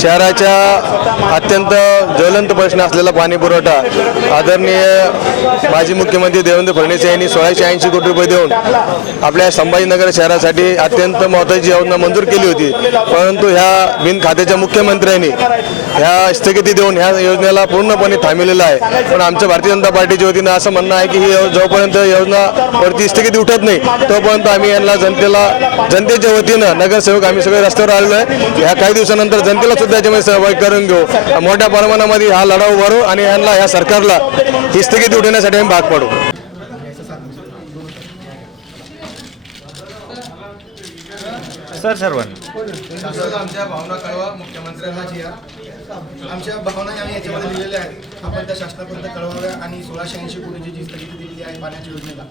शहराच्या अत्यंत ज्वलंत प्रश्न असलेला पाणी पुरवठा आदरणीय माजी मुख्यमंत्री देवेंद्र फडणवीस यांनी 1680 कोटी रुपये देऊन आपल्या संभाजीनगर शहरासाठी अत्यंत महत्त्वाची योजना मंजूर केली होती। परंतु ह्या बिन खात्याच्या मुख्यमंत्र्यांनी ह्या स्थगिती देऊन ह्या योजनेला पूर्णपणे थांबवलेलं आहे। पण आमच्या भारतीय जनता पार्टीच्या वतीनं असं म्हणणं आहे की ही जोपर्यंत योजनावरती स्थगिती उठत नाही तोपर्यंत आम्ही यांना जनतेच्या वतीनं नगरसेवक आम्ही सगळे रस्त्यावर आलेलो आहे। ह्या काही दिवसानंतर जनतेला सुद्धा याच्यामध्ये सहभागी करून घेऊ, मोठ्या प्रमाणामध्ये हा लढा उभारू आणि यांना ह्या सरकारला ही स्थगिती उठवण्यासाठी आम्ही भाग पाडू। आमच्या भावना कळवा मुख्यमंत्र्यांना आमच्या भावना आम्ही याच्यामध्ये लिहिलेल्या आहेत। आपण त्या शासनापर्यंत कळवाव्या आणि 1680 कोटीची जी स्थगिती दिलेली आहे पाण्याच्या योजनेला